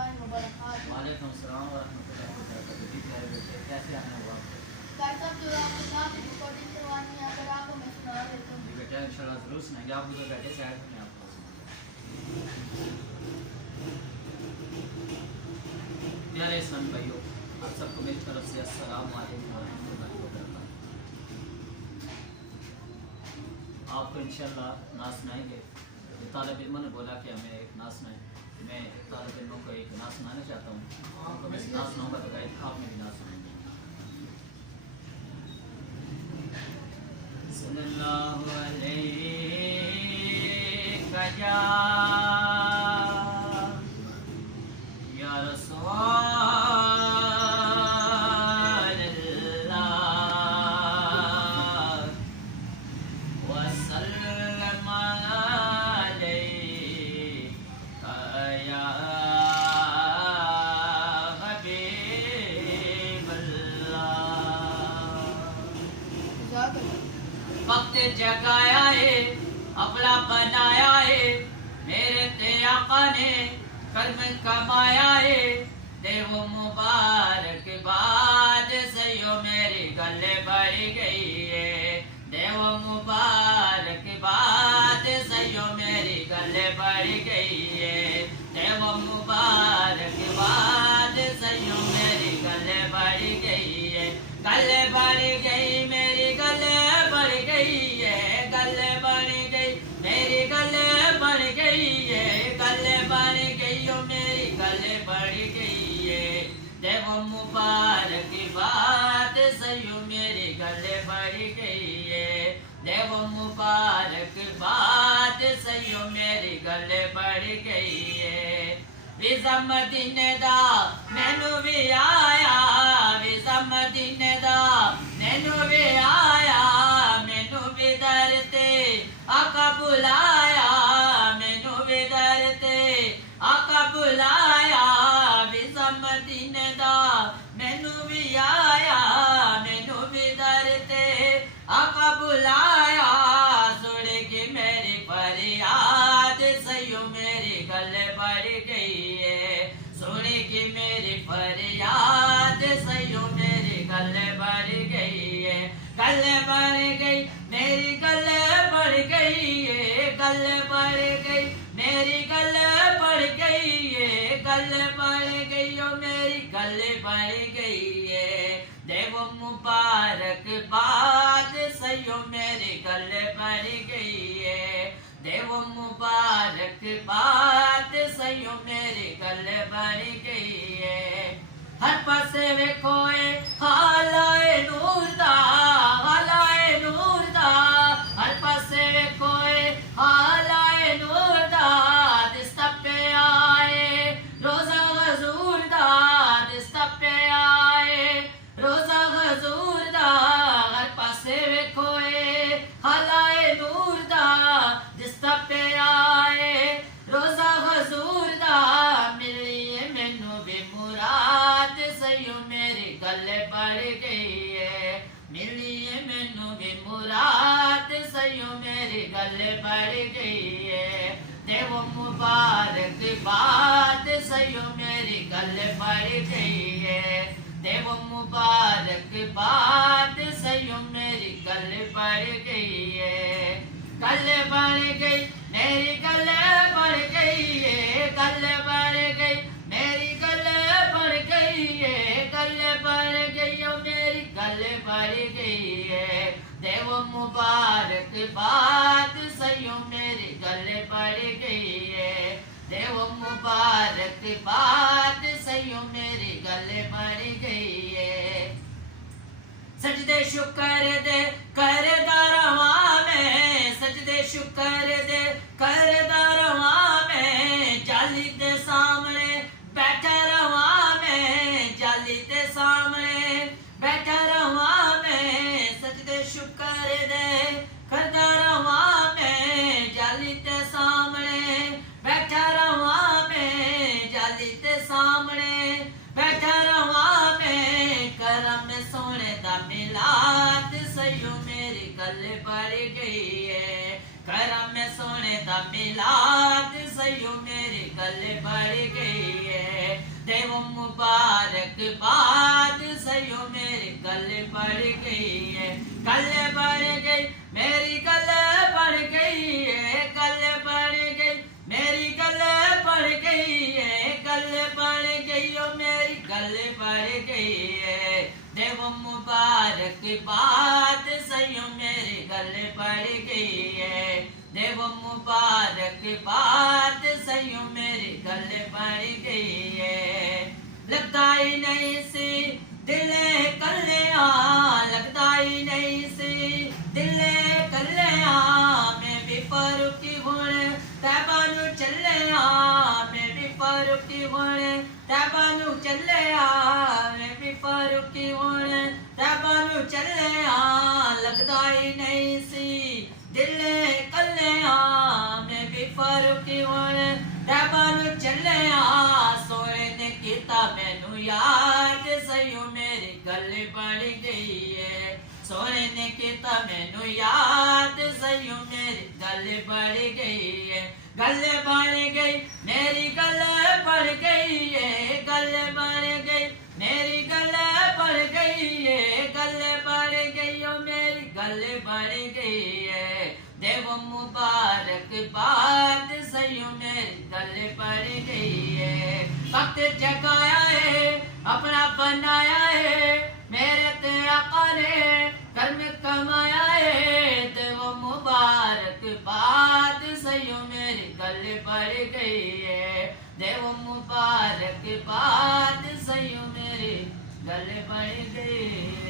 वालेकुम सलाम व रहमतुल्लाहि व बरकातहू। जी प्यारे बेटे, कैसे आना हुआ आपको? जी बेटा, इंशाल्लाह ज़रूर सुनाएंगे। आप उधर बैठे साइड में, मैं आपको सुनाऊंगा। प्यारे इस्लामी भाइयों, आप सबको मेरी तरफ से अस्सलाम वालेकुम व रहमतुल्लाहि व बरकातहू। आपको इंशाल्लाह नात सुनाएंगे। तालिब इल्मों ने बोला कि हमें एक नात सुनाएं। मैं तालिब इल्मों को एक नात सुनाना चाहता हूँ। तो मैं नात सुनाऊंगा तो गाइड आप मेरी नात सुनाएंगे। सल्लल्लाहु अलैहि या रसूलल्लाह वसल्लम अलैका या हबीबल्लाह। वक्त जगाया है, अपना बनाया है, मेरे ते आका ने कर्म कमाया है। देव मुबारक बाद सयो मेरी गल बढ़ गई है। देव मुबारक बाद सयो मेरी गल बढ़ गई है। देव मुबारक बाद सयो मेरी गल बढ़ गई है। गल बढ़ गई मेरी गल बढ़ गई है। गल बढ़ गई मेरी गल बढ़ गई है। गल बढ़ गई ओ मेरी गल बढ़ गई है। देव मुबारक बात सयो मेरी गल बढ़ गई है। देव मुबारक बात सयो मेरी गल बढ़ गई है। वीज़ा मदीने दा मैनू भी आया। वीज़ा मदीने दा मैनू भी आया। मैनू भी दर ते आका बुलाया। मैनू भी दर ते आका बुलाया। वीज़ा मदीने दा मैनू भी आया। मैनू भी दर ते आका बुलाया। सुन के मेरी फरियाद सयो मेरी गल बढ़ गई है। सुन के मेरी फरियाद सयो मेरी गल बढ़ गई है। गल बढ़ गई मेरी गल बढ़ गई है। गल बढ़ गई मेरी गल बढ़ गई है। गल बढ़ गई ओ मेरी गल बढ़ गई है। देव मुबारक बाद सयो मेरी गल बढ़ गई है। देव मुबारक बाद सयो मेरी गल बढ़ गई है। हर पासे वेखो हालाए नूर दा। हालाए नूर दा। हर पासे वेखो हालाए नूर दा। दिसता पे आए रोजा हजूर दा। दिसता पे आए रोजा हजूर दा। हर पासे वेखो हालाए नूर दा। दिसता पे आए रोजा हजूर दा। मिली मैनू भी मुराद सयो मेरी गल बढ़ गई है। मिली मैनू भी मुराद सयो मेरी गल बढ़ गई है। देव मुबारक बाद सयो मेरी गल बढ़ गई है। देव मुबारक बाद सयो मेरी गल बढ़ गई है। गल बढ़ गई मेरी गल बढ़ गई है। गल बढ़ गई मेरी गल बढ़ गई है। गल बढ़ गई ओ मेरी गल बढ़ गई है। देव मुबारक बाद सयो मेरी गल बढ़ गई है। देव मुबारक बाद सयो मेरी गल बढ़ गई है। सजदे शुक्र दे करदा रवा मैं। सजदे शुक्र दे करदा रवा मैं। जाली दे सामने बैठा रवा मैं। जाली दे सामने बैठा रवा मैं। सजदे शुक्र दे करदा रवा मैं। जाली दे सामने बैठा रवा मैं। जाली दे सामने बैठा रवा मैं। करम सोने दा मिलाद सयो मेरी गल बढ़ गई है। करम सोने दा मिलाद सयो मेरी गल बढ़ गई है। देव मुबारक बात सयो मेरे गले पड़ गई है, गले पड़ गई मेरी गले पड़ गई है, गले पड़ गई मेरी गले पड़ गई है, गले पड़ गई ओ मेरी गले पड़ गई है। देव मुबारक बात सयो मेरे गले पड़ गई है, देव मुबारक बात सयो मेरे गले पड़ गई है। लगता ही नहीं सी दिले कले लगता ही नहीं सी दिले कले मैं भी फरुकी होने तैबानु चले मैं भी फरुकी होने तैबानु चले मैं भी फरुकी होने तैबानु चले लगता ही नहीं सी दिले कले मैं भी फरुकी होने तैबानु चले सोने ने किता मैनू याद सयो मेरी गले पड़ गई है, सोने ने किता मैनू याद सयो मेरी गले पड़ गई है, गले पड़ गई मेरी गले पड़ गई है, गले पड़ गई मेरी गले पड़ गई है, गले पड़ गई ओ मेरी गले पड़ गई है। देव मुबारक बात सयो मेरी गले पड़ गई है। वक्त जगाया है अपना बनाया है, मेरे ते आका ने कर्म कमाया है। देव मुबारक बात सयो मेरी गले पड़ गई है, देव मुबारक बात सयो मेरे गले पड़ गई है।